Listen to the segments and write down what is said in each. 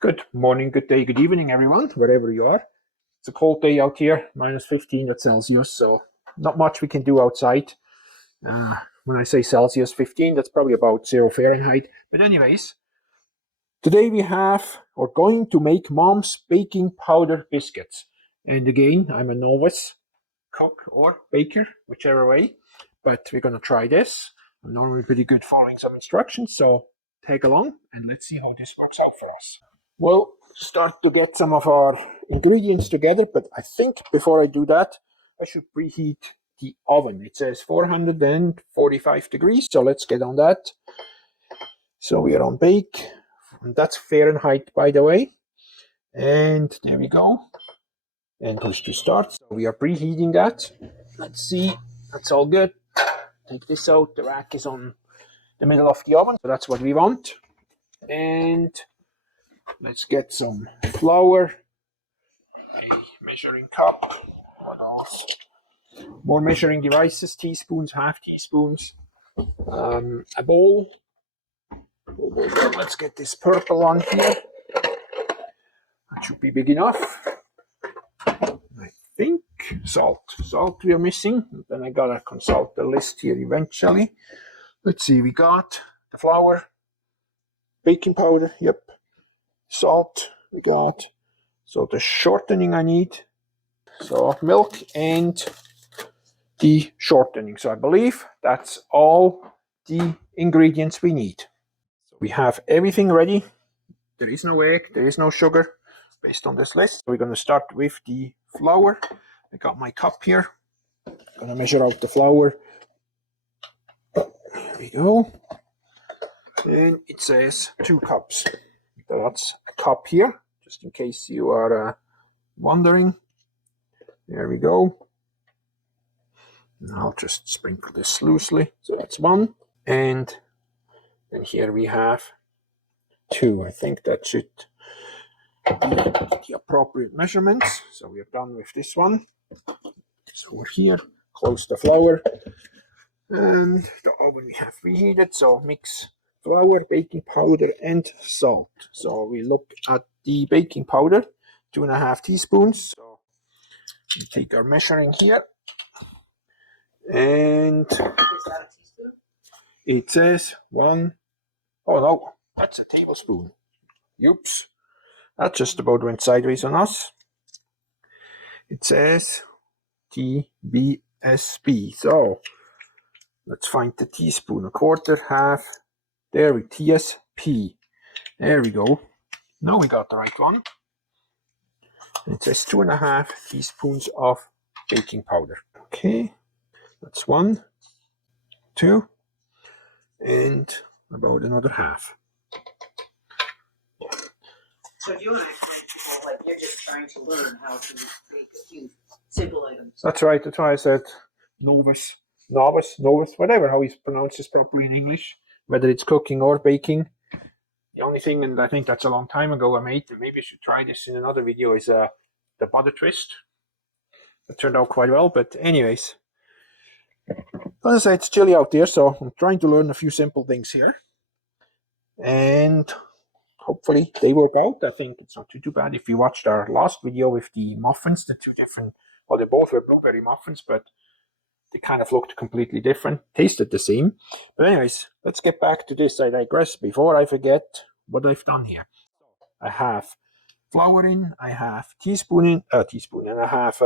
Good morning, good day, good evening, everyone, wherever you are. It's a cold day out here, minus 15 at Celsius, so not much we can do outside. When I say Celsius 15, that's probably about 0 Fahrenheit. But anyways, today we're going to make Mom's baking powder biscuits. And again, I'm a novice cook or baker, whichever way, but we're going to try this. I'm normally pretty good following some instructions, so tag along and let's see how this works out for us. We'll start to get some of our ingredients together, but I think before I do that, I should preheat the oven. It says 445 degrees, so let's get on that. So we are on bake, and that's Fahrenheit, by the way. And there we go. And push to start. So we are preheating that. Let's see, that's all good. Take this out. The rack is on the middle of the oven, so that's what we want. And let's get some flour, a measuring cup, what else? More measuring devices, teaspoons, half teaspoons, a bowl. Let's get this purple on here. That should be big enough. I think salt we are missing. Then I gotta consult the list here eventually. Let's see, we got the flour, baking powder, yep, salt we got. So the shortening I need, so milk and the shortening. So I believe that's all the ingredients we need. So we have everything ready. There is no egg, there is no sugar based on this list. We're going to start with the flour. I got my cup here. I'm going to measure out the flour. There we go. And it says 2 cups. That's a cup here, just in case you are wondering. There we go. And I'll just sprinkle this loosely. So that's 1. And then here we have 2. I think that should be the appropriate measurements. So we are done with this one. So we're here, close the flour. And the oven we have reheated. So mix flour, baking powder, and salt. So we look at the baking powder, 2.5 teaspoons. So we take our measuring here. And is that a teaspoon? It says 1. Oh no, that's a tablespoon. Oops. That just about went sideways on us. It says TBSB. So let's find the teaspoon. 1/4, half. There we TSP. There we go. Now we got the right one. It says 2.5 teaspoons of baking powder. Okay, that's 1, 2, and about another half. So you would explain to people like you're just trying to learn how to make a few simple items. That's right. That's why I said novice, whatever how you pronounce this properly in English, whether it's cooking or baking. The only thing, and I think that's a long time ago I made, maybe I should try this in another video, is the butter twist. It turned out quite well, but anyways. As I say, it's chilly out there, so I'm trying to learn a few simple things here. And hopefully they work out. I think it's not too bad. If you watched our last video with the muffins, the 2 different, well, they both were blueberry muffins, but they kind of looked completely different, tasted the same. But anyways, let's get back to this. I digress. Before I forget what I've done here. I have flour in, I have teaspoon and a half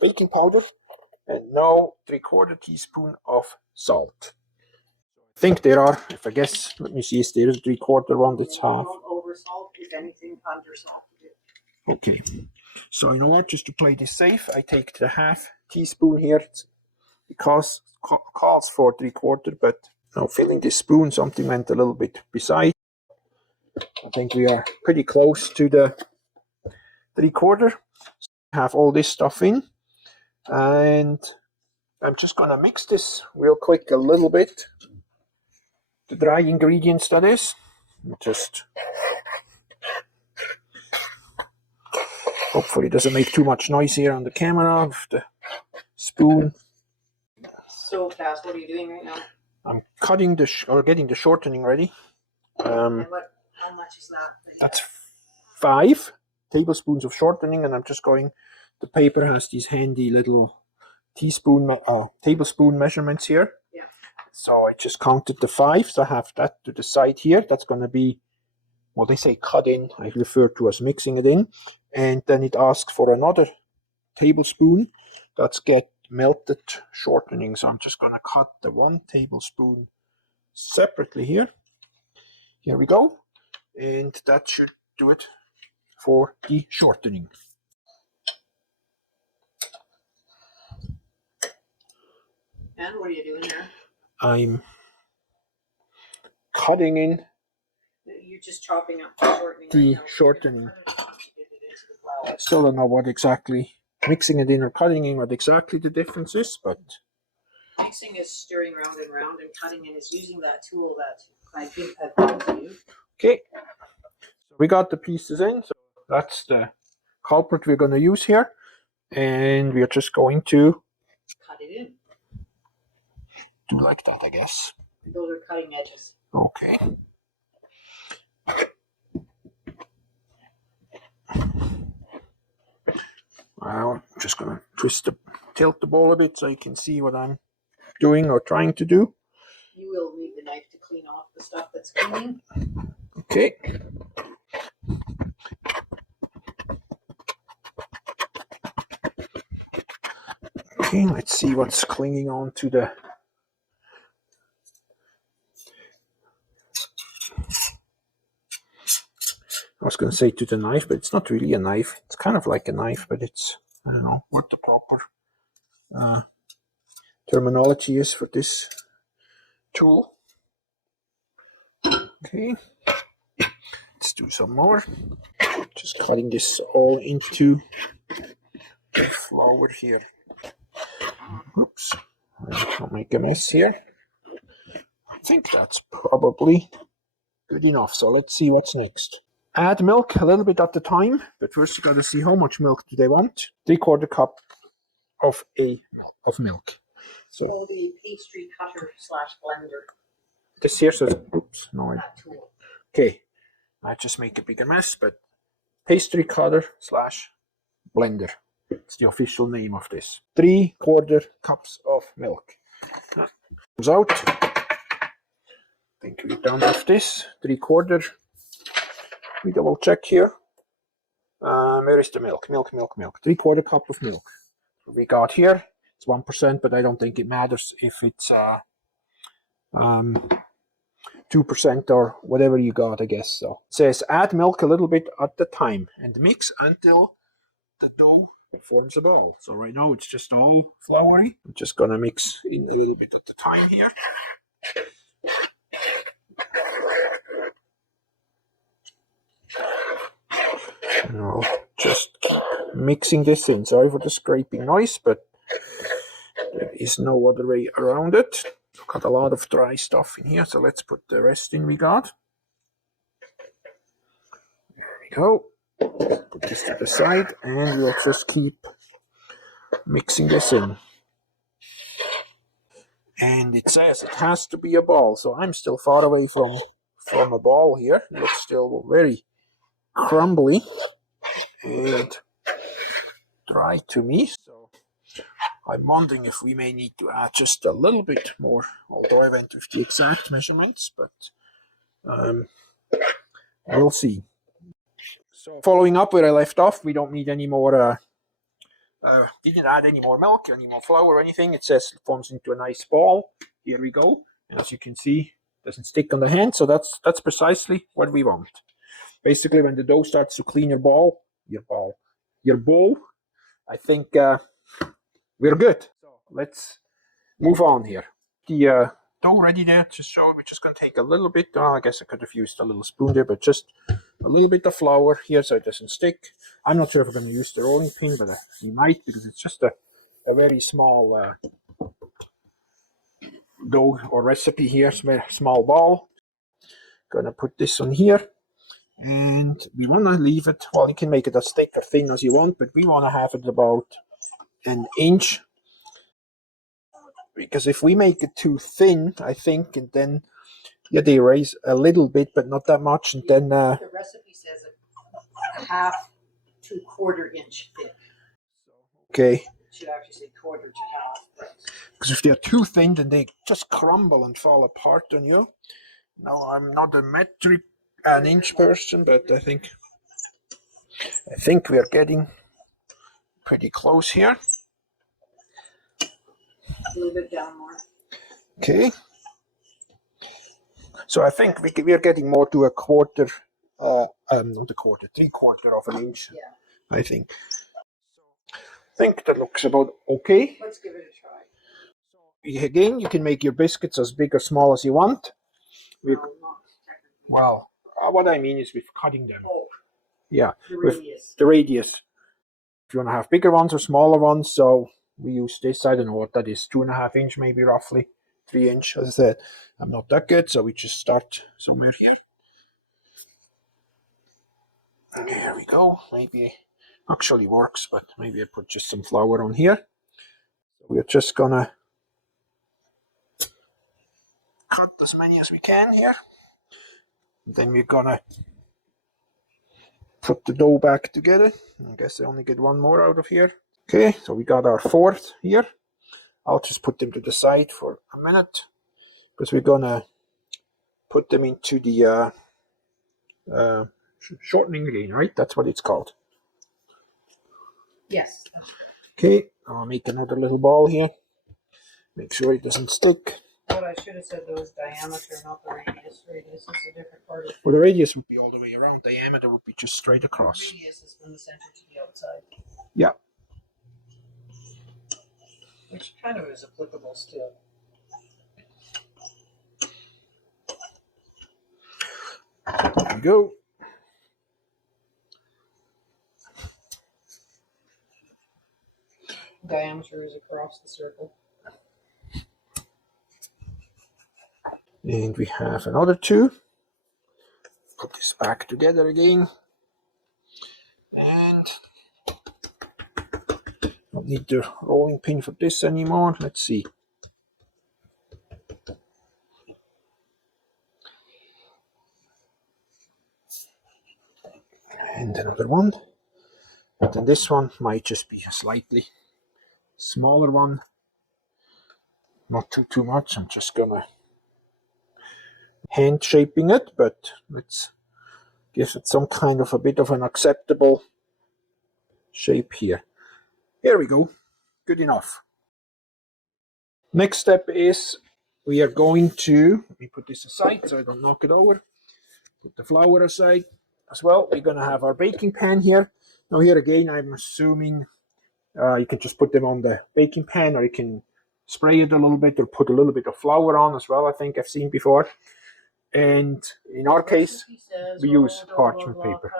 baking powder, and now 3/4 teaspoon of salt. I think there are, if I guess, let me see, is there a 3/4 one that's half? Over salt, if anything, under salt. Okay, so in order just to play this safe, I take the half teaspoon here because it calls for 3/4, but now filling this spoon, something went a little bit beside. I think we are pretty close to the 3/4. Have all this stuff in, and I'm just gonna mix this real quick a little bit. The dry ingredients, that is. Just hopefully it doesn't make too much noise here on the camera with the spoon. So, Cass, what are you doing right now? I'm cutting or getting the shortening ready. How much is that? That's 5 tablespoons of shortening, and I'm just going. The paper has these handy little tablespoon measurements here. Yeah. So I just counted the 5. So I have that to the side here. That's going to be, well, they say cut in. I refer to as mixing it in, and then it asks for another tablespoon. That's get melted shortening. So I'm just going to cut the 1 tablespoon separately here. Here we go, and that should do it for the shortening. And what are you doing there? I'm cutting in You're just chopping up the shortening. the right now. shortening. Flour. Still don't know what exactly mixing it in or cutting in, what exactly the difference is, but Mixing is stirring round and round, and cutting in is using that tool that I think I've given to you. okay. So we got the pieces in, so that's the culprit we're going to use here, and we're just going to Cut it in. do like that, I guess. Those are cutting edges. Okay. Well, I'm just going to tilt the ball a bit so you can see what I'm doing or trying to do. You will need the knife to clean off the stuff that's clinging. Okay. Okay, let's see what's clinging on to the... I was going to say to the knife, but it's not really a knife. It's kind of like a knife, but it's, I don't know what the proper terminology is for this tool. Okay, let's do some more. Just cutting this all into the flour here. Oops, I'll make a mess here. I think that's probably good enough, so let's see what's next. Add milk a little bit at a time, but first you got to see how much milk do they want. 3/4 cup of milk. So Call the pastry cutter / blender. this here says, oops, no, That tool. okay, I just make a bigger mess, but pastry cutter / blender. It's the official name of this. 3/4 cups of milk. That comes out. I think we're done with this. 3/4. We double check here. Where is the milk? Milk. 3/4 cup of milk. We got here. It's 1%, but I don't think it matters if it's 2% or whatever you got, I guess. So it says add milk a little bit at the time and mix until the dough forms a ball. So right now it's just all floury. I'm just gonna mix in a little bit at the time here. And I'll just mixing this in. Sorry for the scraping noise, but there is no other way around it. Got a lot of dry stuff in here, so let's put the rest in we got. There we go. Put this to the side, and we'll just keep mixing this in. And it says it has to be a ball, so I'm still far away from a ball here. It looks still very crumbly and dry to me, so I'm wondering if we may need to add just a little bit more, although I went with the exact measurements, but we'll see. So following up where I left off, we don't need any more, didn't add any more milk, any more flour or anything. It says it forms into a nice ball. Here we go. And as you can see, it doesn't stick on the hand, so that's precisely what we want. Basically, when the dough starts to clean your bowl, I think we're good. So let's move on here. The dough ready there to show. We're just going to take a little bit. Oh, I guess I could have used a little spoon there, but just a little bit of flour here so it doesn't stick. I'm not sure if I'm going to use the rolling pin, but I might because it's just a very small dough or recipe here, small ball. Gonna put this on here. And we want to leave it, well, you can make it as thick or thin as you want, but we want to have it about an inch. Because if we make it too thin, I think, and then Yeah, they raise a little bit, but not that much. And then the recipe says a half to quarter inch thick. Okay. It should actually say quarter to half. Because if they're too thin, then they just crumble and fall apart on you. Now, I'm not a metric an inch person, but I think we are getting pretty close here. A little bit down more. Okay. So I think we are getting more to a quarter, not a quarter, 3/4 of an inch. Yeah. I think. I think that looks about okay. Let's give it a try. Again, you can make your biscuits as big or small as you want. No, not technically. Well, what I mean is with cutting them. Oh. Yeah, The with radius. the radius. If you want to have bigger ones or smaller ones, so we use this. I don't know what that is, 2.5 inch, maybe roughly 3 inch. As I said, I'm not that good, so we just start somewhere here. And here we go. Maybe actually works, but maybe I put just some flour on here. So we're just gonna cut as many as we can here. And then we're gonna put the dough back together. I guess I only get one more out of here. Okay, so we got our fourth here. I'll just put them to the side for a minute because we're gonna put them into the shortening again, right? That's what it's called. Yes. Okay, I'll make another little ball here. Make sure it doesn't stick. What I should have said though is diameter, not the radius. Radius is a different part of it. Well, the radius would be all the way around. Diameter would be just straight across. Radius is from the center to the outside. Yeah. Which kind of is applicable still. There we go. Diameter is across the circle. And we have another two. Put this back together again. And don't need the rolling pin for this anymore. Let's see. And another one. But then this one might just be a slightly smaller one. Not too much. I'm just gonna hand shaping it, but let's give it some kind of a bit of an acceptable shape here. Here we go. Good enough. Next step is we are going to, let me put this aside so I don't knock it over. Put the flour aside as well. We're going to have our baking pan here. Now here again, I'm assuming you can just put them on the baking pan, or you can spray it a little bit or put a little bit of flour on as well, I think I've seen before. And in our case, we use parchment paper.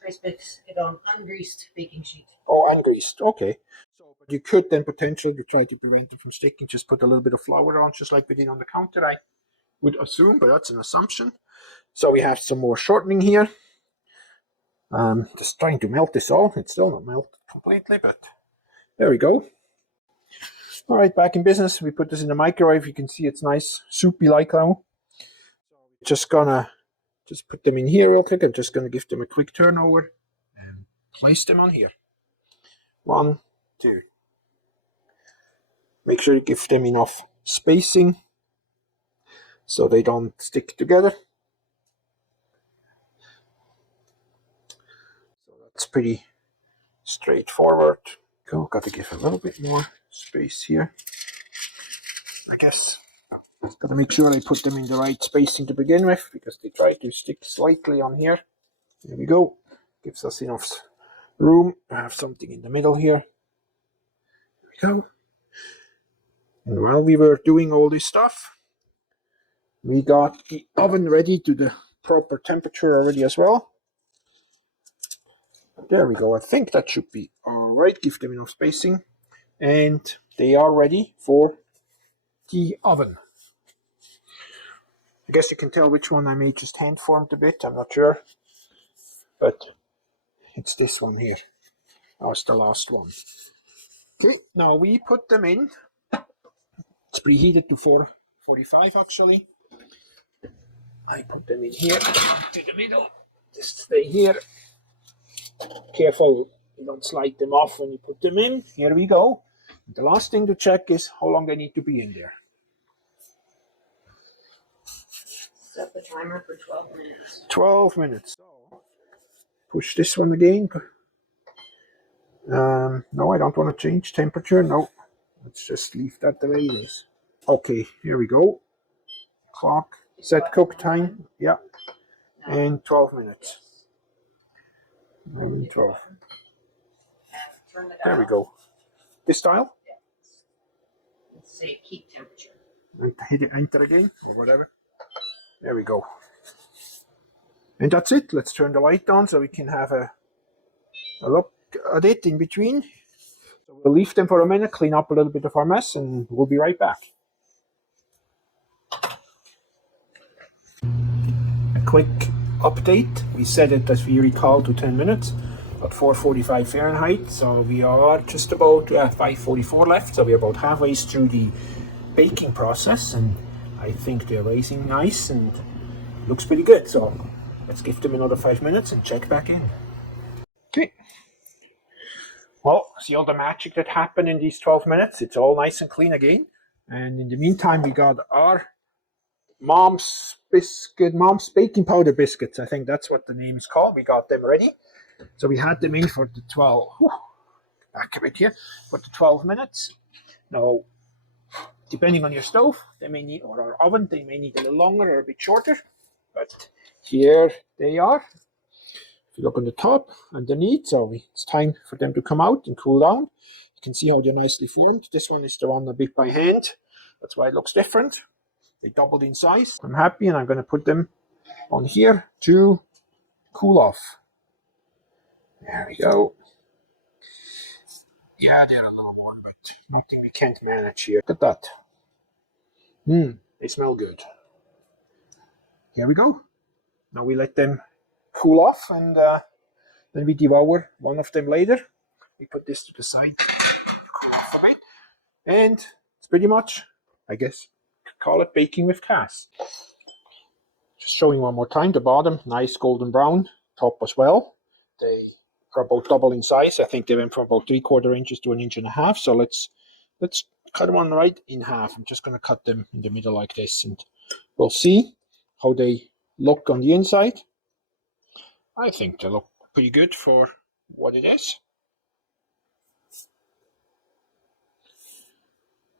Place it on ungreased baking sheet. Oh, ungreased. Okay. So, but you could then potentially try to prevent it from sticking. Just put a little bit of flour on, just like we did on the counter, I would assume, but that's an assumption. So we have some more shortening here. Just trying to melt this all. It's still not melted completely, but there we go. All right, back in business. We put this in the microwave. You can see it's nice, soupy like now. Just gonna put them in here real quick. I'm just gonna give them a quick turnover and place them on here. 1, 2. Make sure you give them enough spacing so they don't stick together. So that's pretty straightforward. Go, got to give a little bit more space here. I guess got to make sure I put them in the right spacing to begin with, because they try to stick slightly on here. There we go. Gives us enough room. I have something in the middle here. There we go. And while we were doing all this stuff, we got the oven ready to the proper temperature already as well. There we go. I think that should be alright. Give them enough spacing. And they are ready for the oven. I guess you can tell which one I may just hand formed a bit. I'm not sure. But it's this one here. That's the last one. Okay, now we put them in. It's preheated to 445 actually. I put them in here to the middle. Just stay here. Careful you don't slide them off when you put them in. Here we go. The last thing to check is how long they need to be in there. Set the timer for 12 minutes. 12 minutes. So, push this one again. No, I don't want to change temperature. No, let's just leave that the way it is. Okay, here we go. Clock, set cook time. Yeah, and 12 minutes. 12. There we go. This style? Yeah. Let's say keep temperature. And hit enter again, or whatever. There we go. And that's it. Let's turn the light on so we can have a look at it in between. So we'll leave them for a minute, clean up a little bit of our mess, and we'll be right back. A quick update. We set it, as we recall, to 10 minutes at 445 Fahrenheit. So we are just about 544 left. So we're about halfway through the baking process, and I think they're rising nice and looks pretty good. So let's give them another 5 minutes and check back in. Okay. Well, see all the magic that happened in these 12 minutes. It's all nice and clean again. And in the meantime, we got our mom's baking powder biscuits. I think that's what the name is called. We got them ready. So we had them in for the 12, back a bit here, for the 12 minutes. Now, depending on your stove, they may need, or our oven, they may need a little longer or a bit shorter. But here they are. If you look on the top, underneath, so it's time for them to come out and cool down. You can see how they're nicely formed. This one is the one I bit by hand. That's why it looks different. They doubled in size. I'm happy, and I'm going to put them on here to cool off. There we go. Yeah, they're a little warm, but nothing we can't manage here. Look at that. They smell good. Here we go. Now we let them cool off, and then we devour one of them later. We put this to the side, cool off a bit, and it's pretty much, I guess, call it baking with Cass. Just showing one more time, the bottom, nice golden brown, top as well. They are about double in size. I think they went from about 3/4 inches to 1.5 inches. So let's cut them on right in half. I'm just going to cut them in the middle like this, and we'll see how they look on the inside. I think they look pretty good for what it is.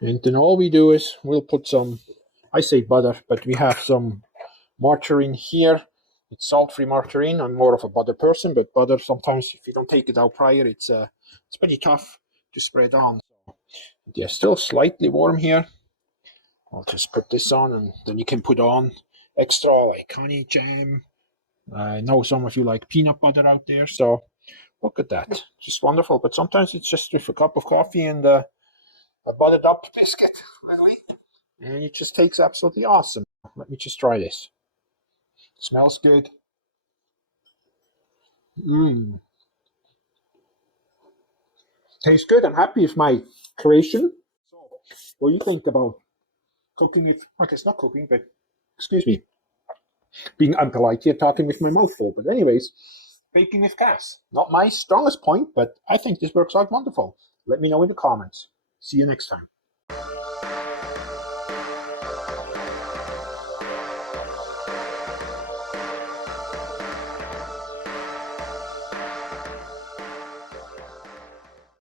And then all we do is we'll put some, I say butter, but we have some margarine here. It's salt-free margarine. I'm more of a butter person, but butter sometimes, if you don't take it out prior, it's pretty tough to spread on. They're still slightly warm here. I'll just put this on, and then you can put on extra like honey, jam. I know some of you like peanut butter out there, so look at that. Just wonderful. But sometimes it's just with a cup of coffee and a buttered up biscuit, really. And it just tastes absolutely awesome. Let me just try this. Smells good. Tastes good. I'm happy with my creation. So, what do you think about cooking it? Okay, it's not cooking, but excuse me. Being unpolite here, talking with my mouth full. But anyways, baking with Cass. Not my strongest point, but I think this works out wonderful. Let me know in the comments. See you next time.